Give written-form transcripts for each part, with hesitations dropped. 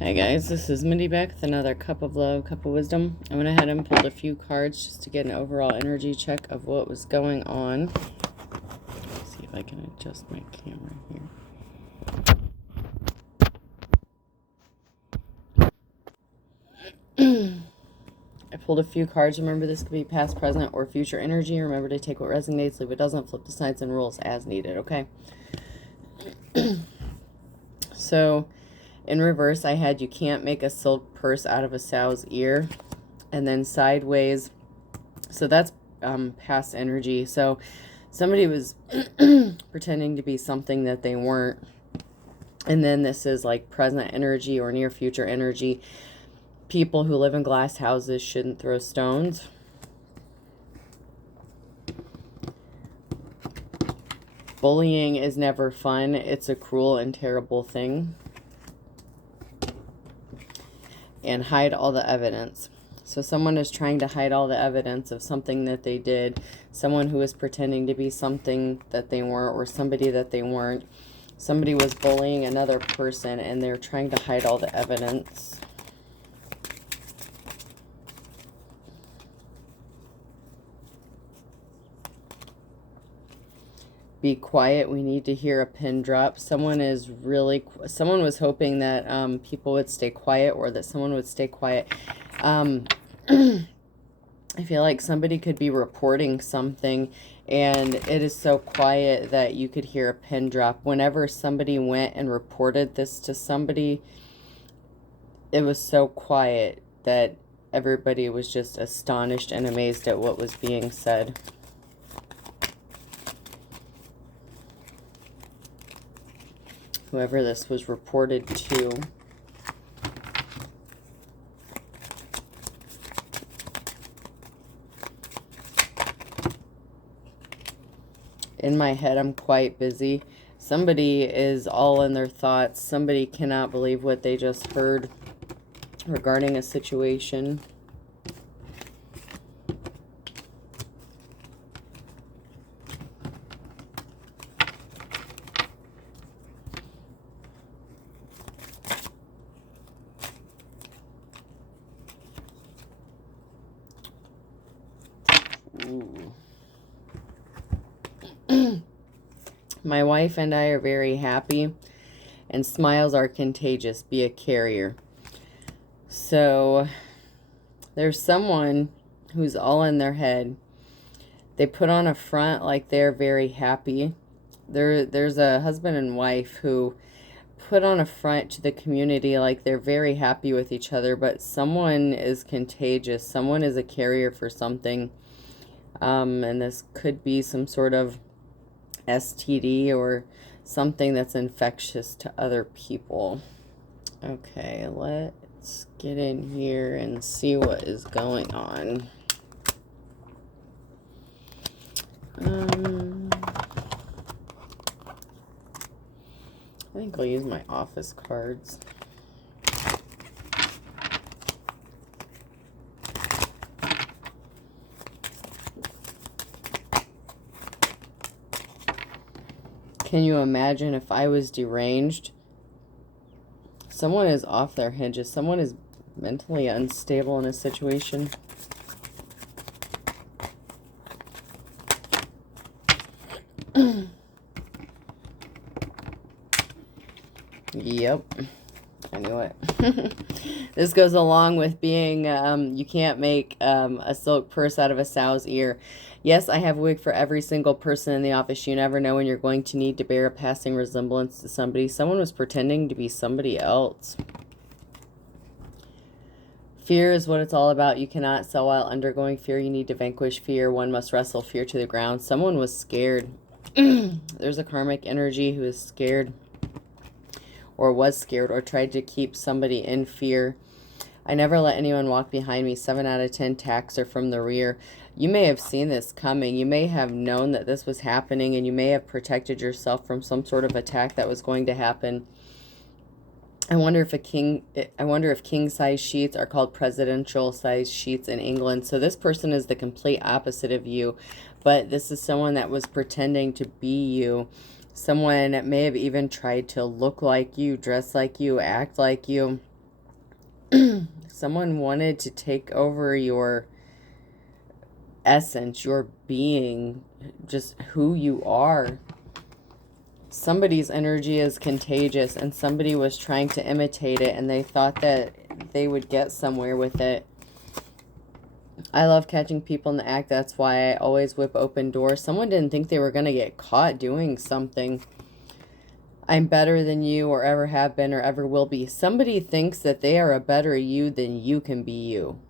Hi guys, this is Mindy back with another cup of love, cup of wisdom. I went ahead and pulled a few cards just to get an overall energy check of what was going on. Let's see if I can adjust my camera here. I pulled a few cards. Remember, this could be past, present, or future energy. Remember to take what resonates, leave what doesn't, flip the signs and rules as needed, okay? So, in reverse, I had you can't make a silk purse out of a sow's ear. And then sideways, so that's past energy. So somebody was pretending to be something that they weren't. And then this is like present energy or near future energy. People who live in glass houses shouldn't throw stones. Bullying is never fun. It's a cruel and terrible thing. And hide all the evidence. So someone is trying to hide all the evidence of something that they did. Someone who is pretending to be something that they weren't, or somebody that they weren't. Somebody was bullying another person and they're trying to hide all the evidence. Be quiet. We need to hear a pin drop. Someone was hoping that people would stay quiet, or that someone would stay quiet. I feel like somebody could be reporting something and it is so quiet that you could hear a pin drop. Whenever somebody went and reported this to somebody, it was so quiet that everybody was just astonished and amazed at what was being said. Whoever this was reported to. In my head, I'm quite busy. Somebody is all in their thoughts. Somebody cannot believe what they just heard regarding a situation. Ooh. My wife and I are very happy, and smiles are contagious. Be a carrier. So there's someone who's all in their head. They put on a front like they're very happy. There's a husband and wife who put on a front to the community like they're very happy with each other, but someone is contagious. Someone is a carrier for something. And this could be some sort of STD or something that's infectious to other people. Okay, let's get in here and see what is going on. I think I'll use my office cards. Can you imagine if I was deranged? Someone is off their hinges. Someone is mentally unstable in a situation. Yep. I knew it. This goes along with being, you can't make a silk purse out of a sow's ear. Yes, I have a wig for every single person in the office. You never know when you're going to need to bear a passing resemblance to somebody. Someone was pretending to be somebody else. Fear is what it's all about. You cannot sell while undergoing fear. You need to vanquish fear. One must wrestle fear to the ground. Someone was scared. There's a karmic energy who is scared, or was scared, or tried to keep somebody in fear. I never let anyone walk behind me. 7 out of 10 attacks are from the rear. You may have seen this coming. You may have known that this was happening, and you may have protected yourself from some sort of attack that was going to happen. I wonder if king size sheets are called presidential size sheets in England. So this person is the complete opposite of you, but this is someone that was pretending to be you. Someone may have even tried to look like you, dress like you, act like you. Someone wanted to take over your essence, your being, just who you are. Somebody's energy is contagious, and somebody was trying to imitate it, and they thought that they would get somewhere with it. I love catching people in the act. That's why I always whip open doors. Someone didn't think they were going to get caught doing something. I'm better than you, or ever have been, or ever will be. Somebody thinks that they are a better you than you can be you.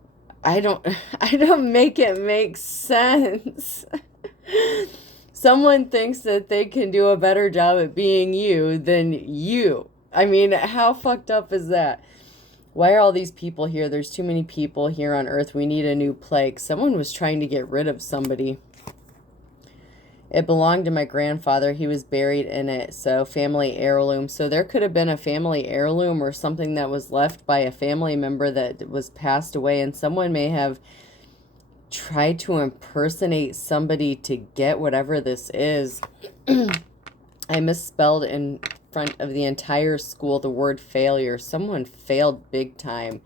I don't make it make sense. Someone thinks that they can do a better job at being you than you. I mean, how fucked up is that? Why are all these people here? There's too many people here on Earth. We need a new plague. Someone was trying to get rid of somebody. It belonged to my grandfather. He was buried in it. So family heirloom. So there could have been a family heirloom or something that was left by a family member that was passed away. And someone may have tried to impersonate somebody to get whatever this is. I misspelled in front of the entire school the word failure. Someone failed big time.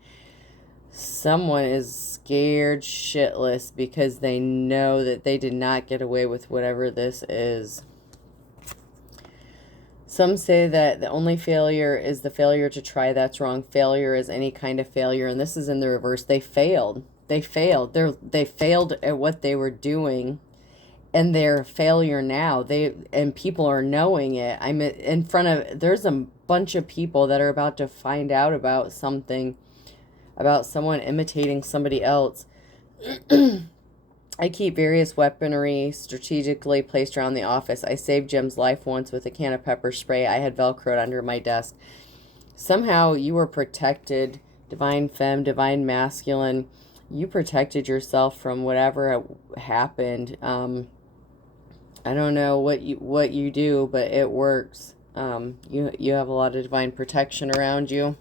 Someone is scared shitless because they know that they did not get away with whatever this is. Some say that the only failure is the failure to try. That's wrong. Failure is any kind of failure. And this is in the reverse. They failed. They failed. They failed at what they were doing. And they're a failure now. And people are knowing it. I'm in front of, there's a bunch of people that are about to find out about something, about someone imitating somebody else. I keep various weaponry strategically placed around the office. I saved Jim's life once with a can of pepper spray I had Velcroed under my desk. Somehow you were protected, divine femme, divine masculine. You protected yourself from whatever happened. I don't know what you do, but it works. You have a lot of divine protection around you.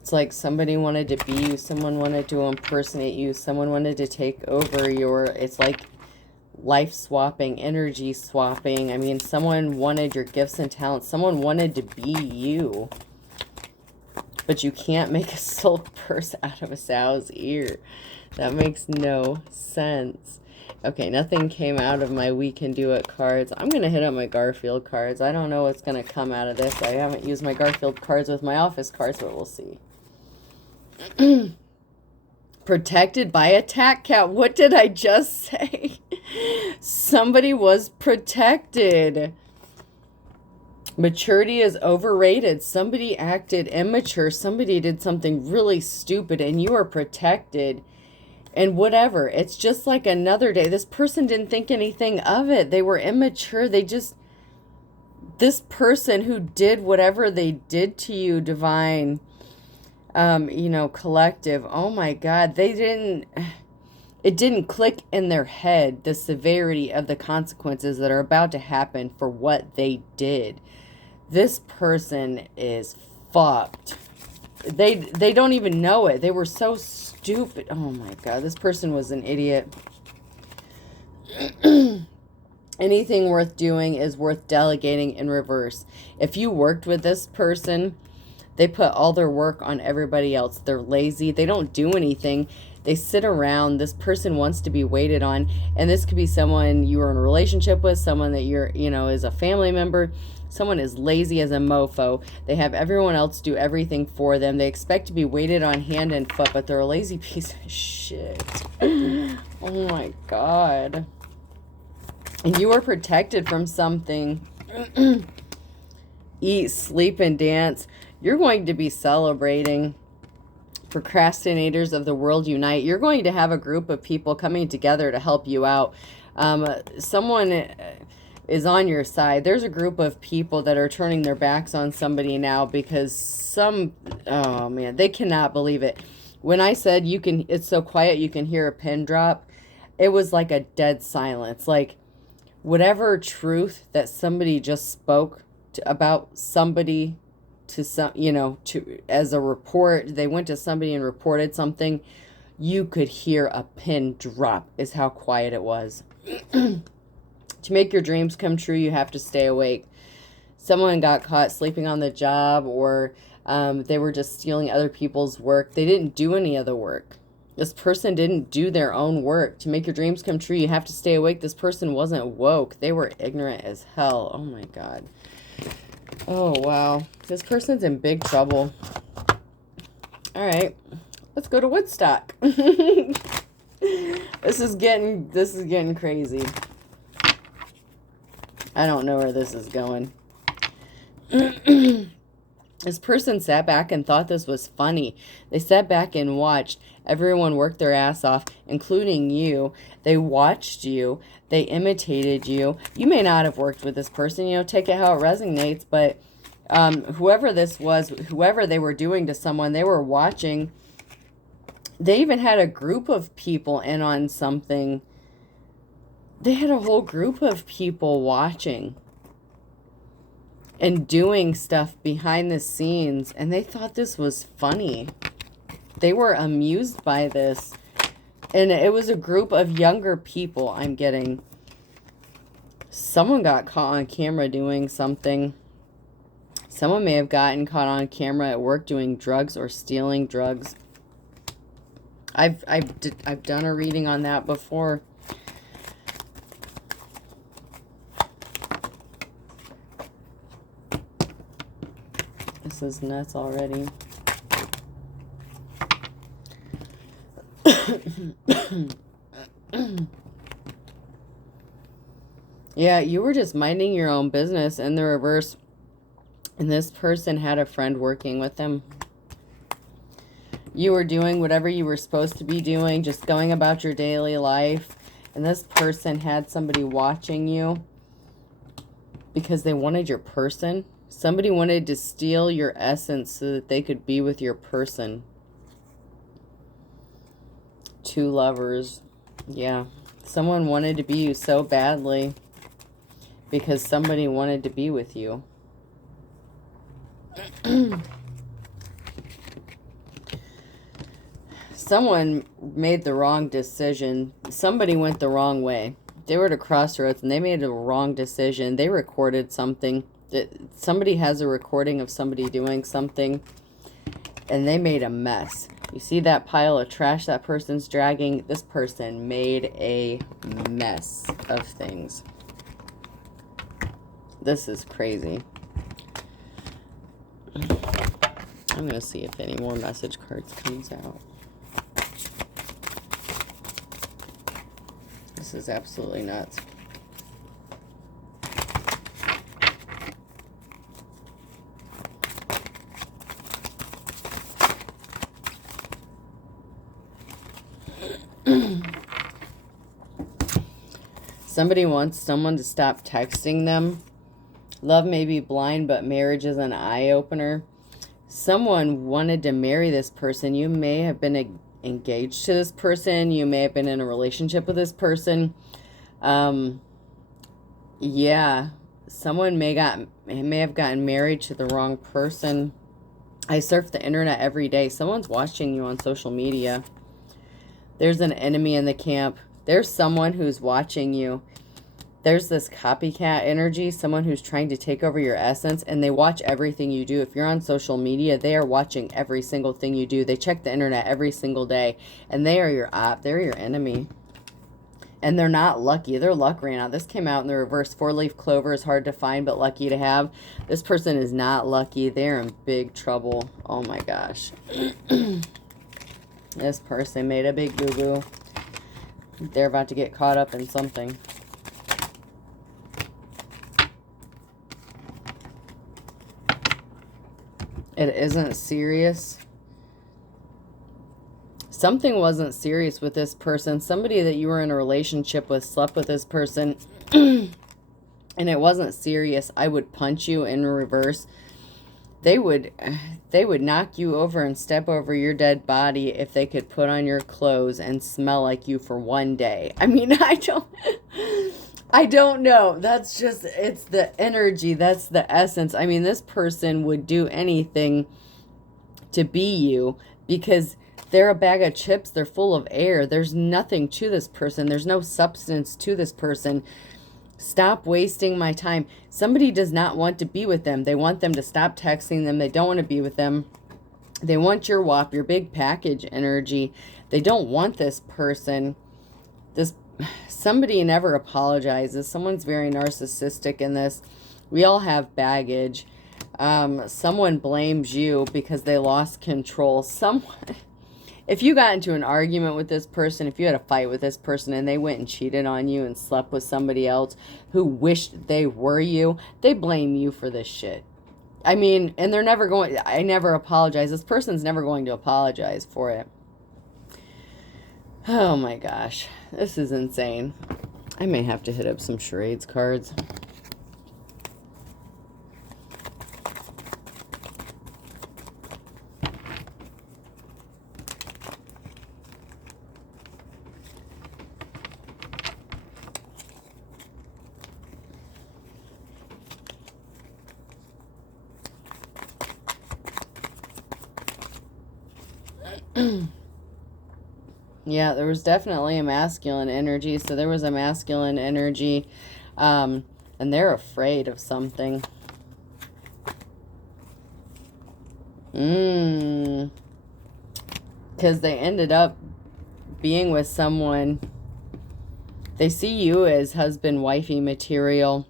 It's like somebody wanted to be you, someone wanted to impersonate you, someone wanted to take over your, it's like life swapping, energy swapping. I mean, someone wanted your gifts and talents. Someone wanted to be you. But you can't make a silk purse out of a sow's ear. That makes no sense. Okay, nothing came out of my We Can Do It cards. I'm going to hit up my Garfield cards. I don't know what's going to come out of this. I haven't used my Garfield cards with my office cards, but we'll see. Protected by a cat cat. What did I just say? Somebody was protected. Maturity is overrated. Somebody acted immature. Somebody did something really stupid and you are protected. And whatever. It's just like another day. This person didn't think anything of it. They were immature. This person who did whatever they did to you, divine, collective. Oh my God. It didn't click in their head, the severity of the consequences that are about to happen for what they did. This person is fucked. They don't even know it. They were so stupid. Oh my God. This person was an idiot. Anything worth doing is worth delegating in reverse. If you worked with this person, they put all their work on everybody else. They're lazy. They don't do anything. They sit around. This person wants to be waited on. And this could be someone you are in a relationship with, someone that you're, is a family member. Someone is lazy as a mofo. They have everyone else do everything for them. They expect to be waited on hand and foot, but they're a lazy piece of shit. Oh my God. And you are protected from something. Eat, sleep, and dance. You're going to be celebrating. Procrastinators of the world unite. You're going to have a group of people coming together to help you out. Someone is on your side. There's a group of people that are turning their backs on somebody now because oh man, they cannot believe it. When I said it's so quiet you can hear a pin drop, it was like a dead silence. Like whatever truth that somebody just spoke about somebody to some, as a report, they went to somebody and reported something. You could hear a pin drop is how quiet it was. To make your dreams come true, you have to stay awake. Someone got caught sleeping on the job, or they were just stealing other people's work. They didn't do any of the work. This person didn't do their own work. To make your dreams come true, you have to stay awake. This person wasn't woke. They were ignorant as hell. Oh my God. Oh, wow. This person's in big trouble. All right. Let's go to Woodstock. This is getting crazy. I don't know where this is going. This person sat back and thought this was funny. They sat back and watched everyone work their ass off, including you. They watched you. They imitated you. You may not have worked with this person. You know, take it how it resonates. But whoever this was, whoever they were doing to someone, they were watching. They even had a group of people in on something. They had a whole group of people watching and doing stuff behind the scenes, and they thought this was funny. They were amused by this, and it was a group of younger people. I'm getting, someone got caught on camera doing something. Someone may have gotten caught on camera at work doing drugs or stealing drugs. I've done a reading on that before. This is nuts already. Yeah, you were just minding your own business in the reverse. And this person had a friend working with them. You were doing whatever you were supposed to be doing, just going about your daily life. And this person had somebody watching you because they wanted your person. Somebody wanted to steal your essence so that they could be with your person. Two lovers. Yeah. Someone wanted to be you so badly because somebody wanted to be with you. Someone made the wrong decision. Somebody went the wrong way. They were at a crossroads and they made a wrong decision. They recorded something. Somebody has a recording of somebody doing something and they made a mess. You see that pile of trash that person's dragging? This person made a mess of things. This is crazy. I'm going to see if any more message cards comes out. This is absolutely nuts. Somebody wants someone to stop texting them. Love may be blind, but marriage is an eye-opener. Someone wanted to marry this person. You may have been engaged to this person. You may have been in a relationship with this person. Yeah. Someone may have gotten married to the wrong person. I surf the internet every day. Someone's watching you on social media. There's an enemy in the camp. There's someone who's watching you. There's this copycat energy, someone who's trying to take over your essence, and they watch everything you do. If you're on social media, they are watching every single thing you do. They check the internet every single day, and they are your they're your enemy. And they're not lucky. Their luck ran out. This came out in the reverse. 4-leaf clover is hard to find, but lucky to have. This person is not lucky. They're in big trouble. Oh my gosh. This person made a big boo-boo. They're about to get caught up in something. It isn't serious. Something wasn't serious with this person. Somebody that you were in a relationship with slept with this person and it wasn't serious. I would punch you in reverse. They would knock you over and step over your dead body if they could put on your clothes and smell like you for one day. I mean, I don't know. That's just, it's the energy. That's the essence. I mean, this person would do anything to be you because They're a bag of chips. They're full of air. There's nothing to this person. There's no substance to this person. Stop wasting my time. Somebody does not want to be with them. They want them to stop texting them. They don't want to be with them. They want your WAP, your big package energy. They don't want this person. Somebody never apologizes. Someone's very narcissistic in this. We all have baggage. Someone blames you because they lost control. If you got into an argument with this person, if you had a fight with this person and they went and cheated on you and slept with somebody else who wished they were you, they blame you for this shit. I mean, and they're never going, I never apologize. This person's never going to apologize for it. Oh my gosh, this is insane. I may have to hit up some charades cards. Yeah, there was definitely a masculine energy. So there was a masculine energy, and they're afraid of something. Because they ended up being with someone. They see you as husband, wifey material,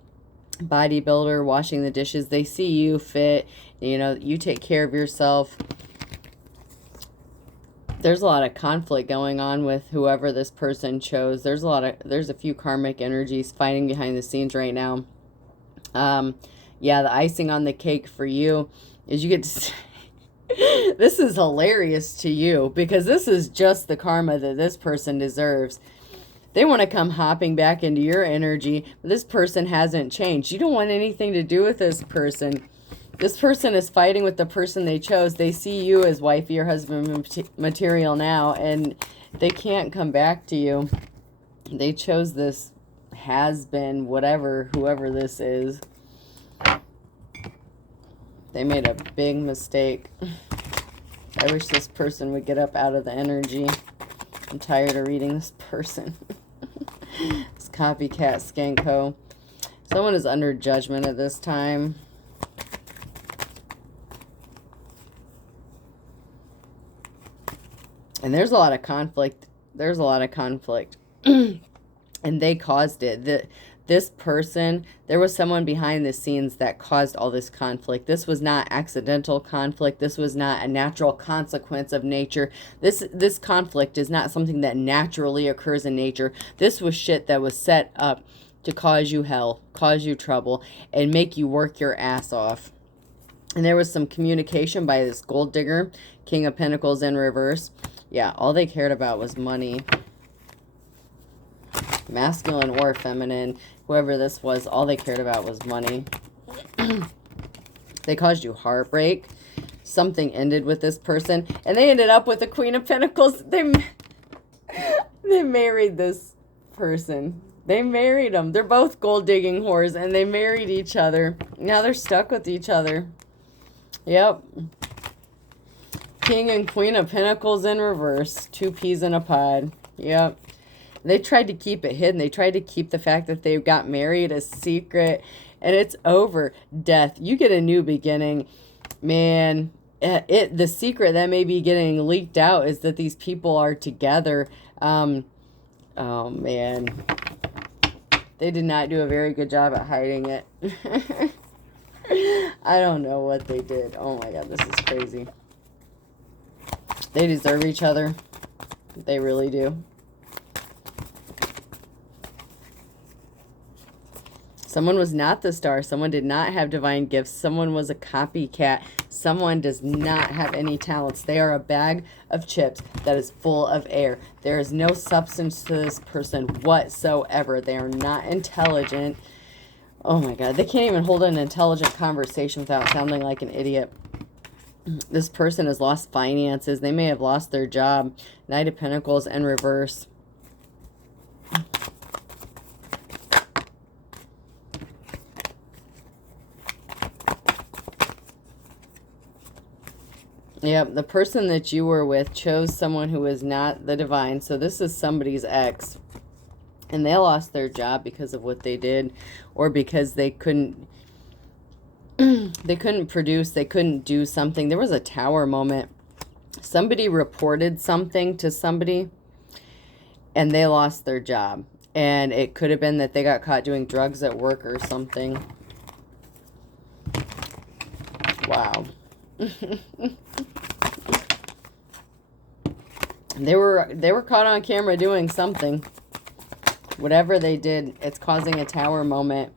bodybuilder, washing the dishes. They see you fit, you know, you take care of yourself. There's a lot of conflict going on with whoever this person chose. There's a few karmic energies fighting behind the scenes right now. Yeah, the icing on the cake for you is you get to this is hilarious to you because this is just the karma that this person deserves. They want to come hopping back into your energy, but this person hasn't changed. You don't want anything to do with this person. This person is fighting with the person they chose. They see you as wifey or husband material now, and they can't come back to you. They chose this has-been, whoever this is. They made a big mistake. I wish this person would get up out of the energy. I'm tired of reading this person. This copycat skanko. Someone is under judgment at this time. And there's a lot of conflict. There's a lot of conflict. And they caused it. This person, there was someone behind the scenes that caused all this conflict. This was not accidental conflict. This was not a natural consequence of nature. This conflict is not something that naturally occurs in nature. This was shit that was set up to cause you hell, cause you trouble, and make you work your ass off. And there was some communication by this gold digger, King of Pentacles in reverse. Yeah, all they cared about was money. Masculine or feminine, whoever this was, all they cared about was money. They caused you heartbreak. Something ended with this person, and they ended up with the Queen of Pentacles. They married this person. They married them. They're both gold digging whores, and they married each other. Now they're stuck with each other. Yep. King and Queen of Pentacles in reverse. 2 peas in a pod. Yep. They tried to keep it hidden. They tried to keep the fact that they got married a secret. And it's over. Death. You get a new beginning. Man, the secret that may be getting leaked out is that these people are together. Oh, man. They did not do a very good job at hiding it. I don't know what they did. Oh, my God. This is crazy. They deserve each other. They really do. Someone was not the star. Someone did not have divine gifts. Someone was a copycat. Someone does not have any talents. They are a bag of chips that is full of air. There is no substance to this person whatsoever. They are not intelligent. Oh my God. They can't even hold an intelligent conversation without sounding like an idiot. This person has lost finances. They may have lost their job. Knight of Pentacles in reverse. Yep, the person that you were with chose someone who is not the divine. So this is somebody's ex. And they lost their job because of what they did, or because they couldn't produce, they couldn't do something. There was a tower moment. Somebody reported something to somebody and they lost their job. And it could have been that they got caught doing drugs at work or something. Wow. They were caught on camera doing something. Whatever they did, it's causing a tower moment.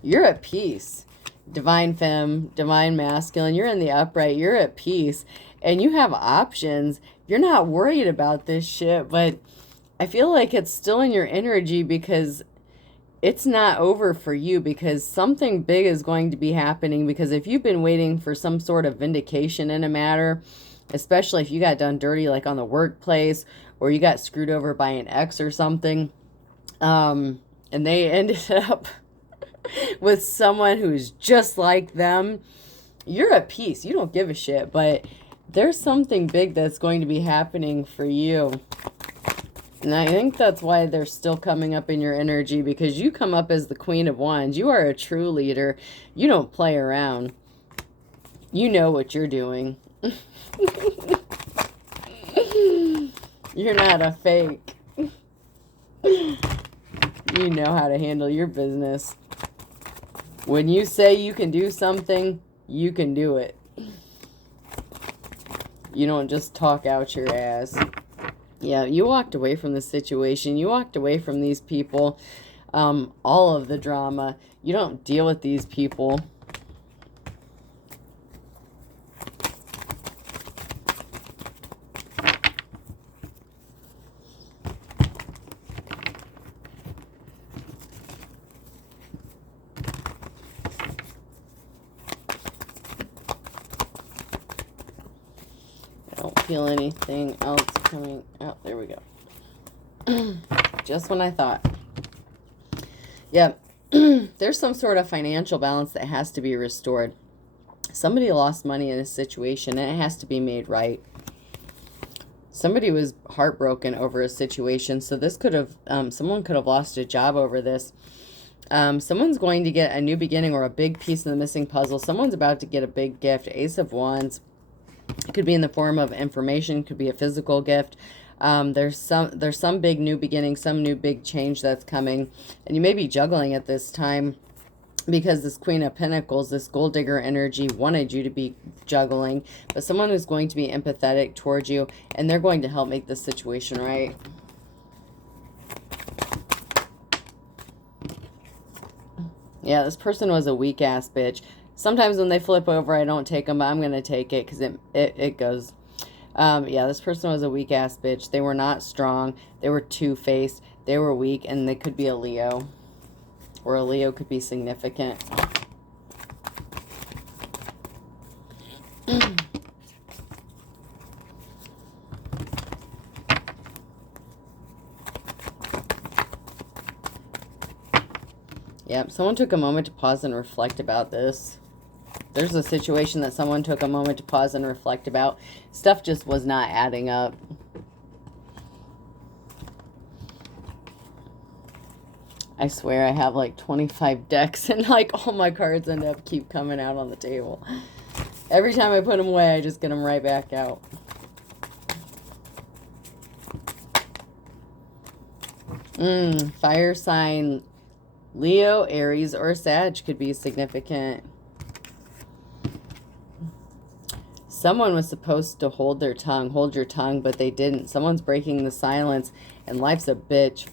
You're at peace. Divine femme, divine masculine. You're in the upright. You're at peace. And you have options. You're not worried about this shit. But I feel like it's still in your energy, because it's not over for you, because something big is going to be happening. Because if you've been waiting for some sort of vindication in a matter, especially if you got done dirty, like on the workplace, or you got screwed over by an ex or something, and they ended up with someone who's just like them, you're at peace. You don't give a shit. But there's something big that's going to be happening for you. And I think that's why they're still coming up in your energy, because you come up as the Queen of Wands. You are a true leader. You don't play around. You know what you're doing. You're not a fake. You know how to handle your business. When you say you can do something, you can do it. You don't just talk out your ass. Yeah, you walked away from the situation. You walked away from these people. All of the drama. You don't deal with these people. Feel anything else coming out. There we go. Just when I thought. Yep. There's some sort of financial balance that has to be restored. Somebody lost money in a situation and it has to be made right. Somebody was heartbroken over a situation. So this could have, someone could have lost a job over this. Someone's going to get a new beginning or a big piece of the missing puzzle. Someone's about to get a big gift. Ace of Wands. It could be in the form of information, could be a physical gift. There's some big new beginning, some new big change that's coming. And you may be juggling at this time, because this Queen of Pentacles, this gold digger energy, wanted you to be juggling. But someone is going to be empathetic towards you, and they're going to help make this situation right. Yeah, this person was a weak-ass bitch. Sometimes when they flip over, I don't take them, but I'm going to take it because it goes. Yeah, this person was a weak-ass bitch. They were not strong. They were two-faced. They were weak, and they could be a Leo. Or a Leo could be significant. Yep, someone took a moment to pause and reflect about this. There's a situation that someone took a moment to pause and reflect about. Stuff just was not adding up. I swear I have like 25 decks and like all my cards keep coming out on the table. Every time I put them away, I just get them right back out. Fire sign, Leo, Aries, or Sag could be significant. Someone was supposed to hold your tongue, but they didn't. Someone's breaking the silence, and life's a bitch.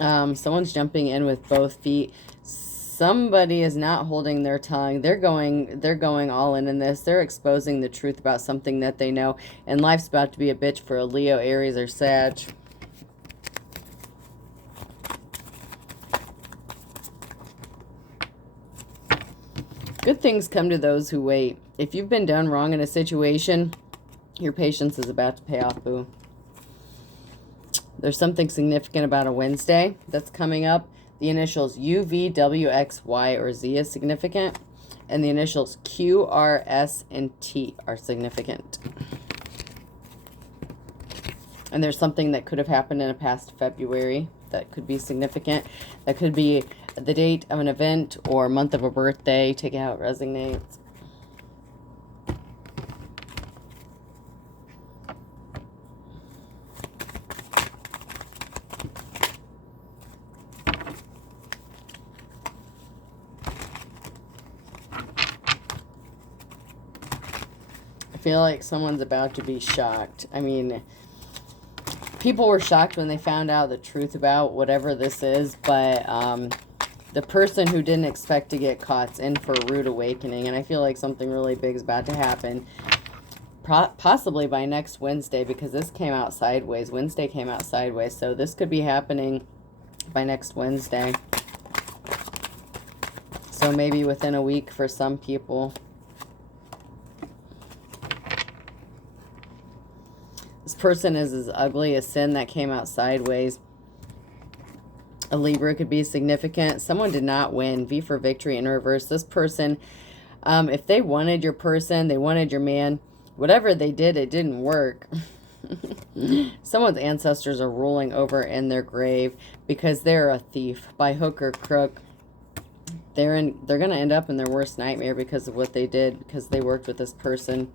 Someone's jumping in with both feet. Somebody is not holding their tongue. They're going all in this. They're exposing the truth about something that they know, and life's about to be a bitch for a Leo, Aries, or Sag. Good things come to those who wait. If you've been done wrong in a situation, your patience is about to pay off, boo. There's something significant about a Wednesday that's coming up. The initials U, V, W, X, Y, or Z is significant. And the initials Q, R, S, and T are significant. And there's something that could have happened in a past February that could be significant. That could be the date of an event or month of a birthday. Take it how it resonates. I feel like someone's about to be shocked. I mean, people were shocked when they found out the truth about whatever this is, but the person who didn't expect to get caught's in for a rude awakening, and I feel like something really big is about to happen, possibly by next Wednesday, because this came out sideways. Wednesday came out sideways, so this could be happening by next Wednesday. So maybe within a week for some people. This person is as ugly as sin. That came out sideways. A Libra could be significant. Someone did not win. V for victory in reverse. This person, if they wanted your person, they wanted your man, whatever they did, it didn't work. Someone's ancestors are rolling over in their grave because they're a thief by hook or crook. They're going to end up in their worst nightmare because of what they did, because they worked with this person.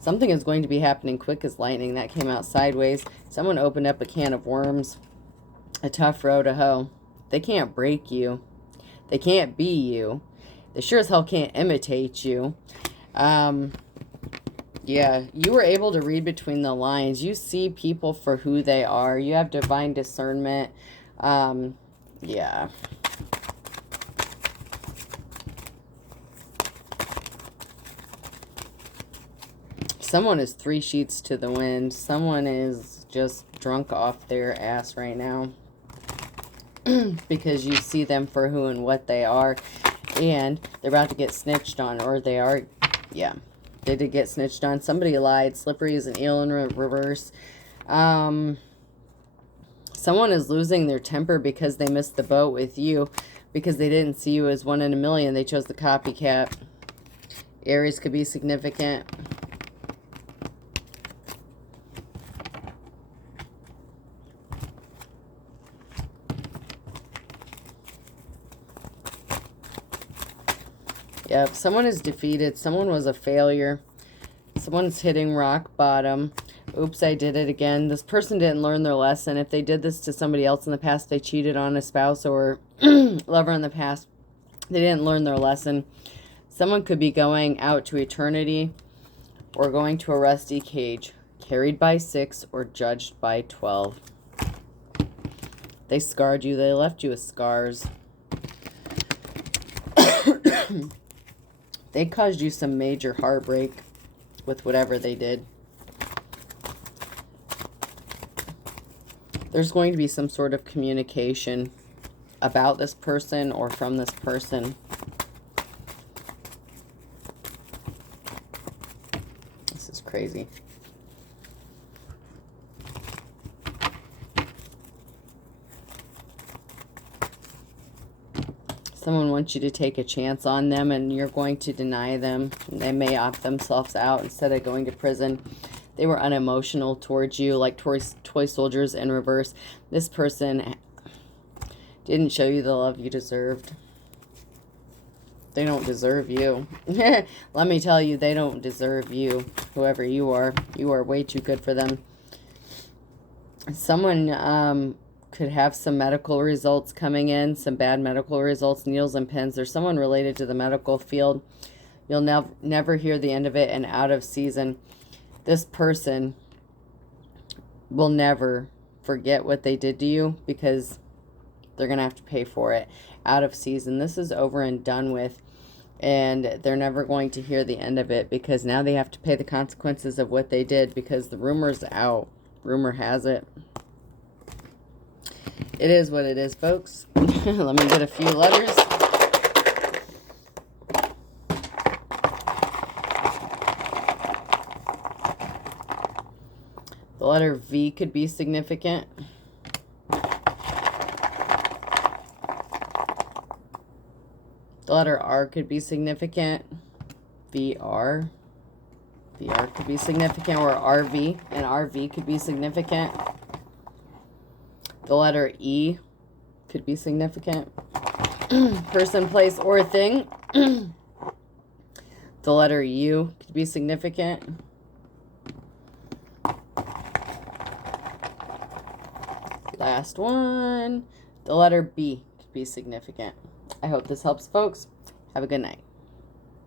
Something is going to be happening quick as lightning. That came out sideways. Someone opened up a can of worms. A tough row to hoe. They can't break you. They can't be you. They sure as hell can't imitate you. Yeah, you were able to read between the lines. You see people for who they are. You have divine discernment. Yeah. Someone is 3 sheets to the wind. Someone is just drunk off their ass right now. Because you see them for who and what they are. And they're about to get snitched on. Or they are, yeah. They did get snitched on. Somebody lied. Slippery is an eel in reverse. Someone is losing their temper because they missed the boat with you. Because they didn't see you as 1 in a million. They chose the copycat. Aries could be significant. Yep, someone is defeated. Someone was a failure. Someone's hitting rock bottom. Oops, I did it again. This person didn't learn their lesson. If they did this to somebody else in the past, they cheated on a spouse or lover in the past, they didn't learn their lesson. Someone could be going out to eternity or going to a rusty cage, carried by 6 or judged by 12. They scarred you. They left you with scars. They caused you some major heartbreak with whatever they did. There's going to be some sort of communication about this person or from this person. This is crazy. Someone wants you to take a chance on them and you're going to deny them. They may opt themselves out instead of going to prison. They were unemotional towards you, like toy soldiers in reverse. This person didn't show you the love you deserved. They don't deserve you. Let me tell you, they don't deserve you. Whoever you are way too good for them. Someone could have some medical results coming in, some bad medical results, needles and pins. There's someone related to the medical field. You'll never hear the end of it, and out of season. This person will never forget what they did to you because they're going to have to pay for it. Out of season. This is over and done with, and they're never going to hear the end of it because now they have to pay the consequences of what they did because the rumor's out. Rumor has it. It is what it is, folks. Let me get a few letters. The letter V could be significant. The letter R could be significant. VR. VR could be significant, or RV, and RV could be significant. The letter E could be significant. Person, place, or thing. The letter U could be significant. Last one. The letter B could be significant. I hope this helps, folks. Have a good night.